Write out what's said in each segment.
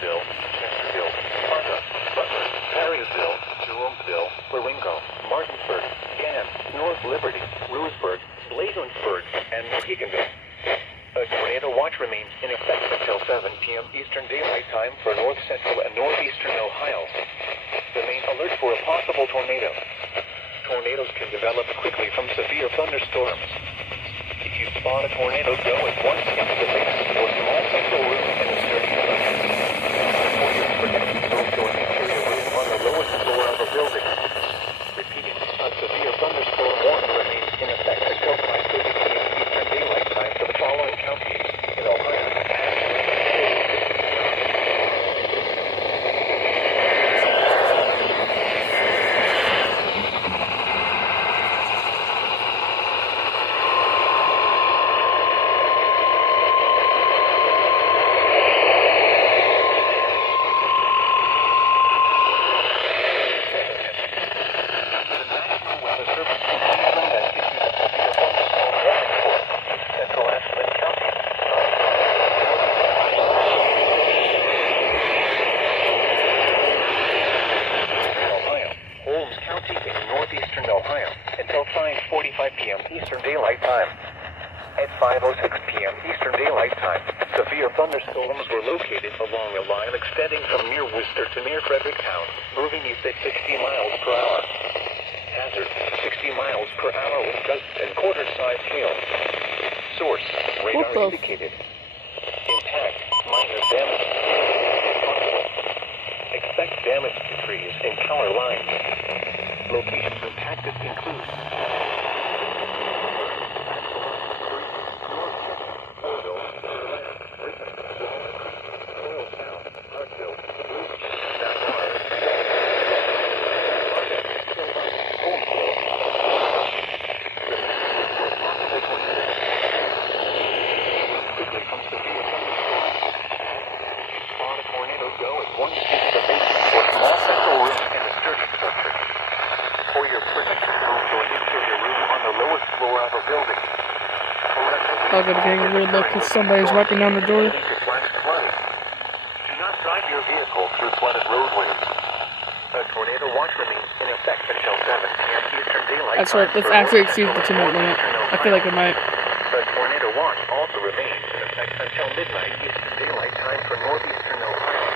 Martinsville, Chesterfield, Sparta, Butler, Perrysville, Jeromeville, Marengo, Martinsburg, Gann, North Liberty, Lewisburg, Bladensburg, and Moheganville. A tornado watch remains in effect until 7 p.m. Eastern Daylight Time for north central and northeastern Ohio. Remain alert for a possible tornado. Tornadoes can develop quickly from severe thunderstorms. If you spot a tornado, go at once into the basement or small central room and search for them. For your protection, go to an interior room on the lowest floor of a building. Repeating, a severe thunderstorm warning remains in effect until 5:30 p.m. Eastern Daylight Time for the following counties in Ohio. Eastern Daylight Time. At 5:06 p.m. Eastern Daylight Time, severe thunderstorms were located along a line extending from near Worcester to near Fredericktown, moving east at 60 miles per hour. Hazard, 60 miles per hour with gusts and quarter-sized hail. Source, radar indicated. Impact, minor damage. Possible. Expect damage to trees and power lines. Locations impacted include I'm gonna get a weird look because somebody's wiping down the door. Do not drive your vehicle through flooded roadways. A tornado watch remains in effect until 7 p.m. Eastern Daylight Time. That's right, this actually exceeds the 2-minute limit. I feel like it might. The tornado watch also remains in effect until midnight Eastern Daylight Time for northeastern Ohio.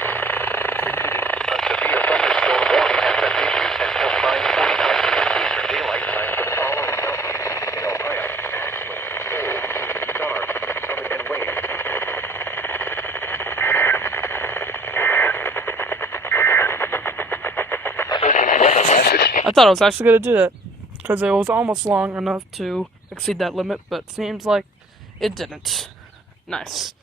Repeating, a severe thunderstorm warning has been issued until 5:49 p.m. Eastern Daylight Time for the following counties in Ohio: Ashland, Cole, Stark, Summit, and Wayne. I thought I was actually gonna do that because it was almost long enough to exceed that limit, but seems like it didn't. Nice.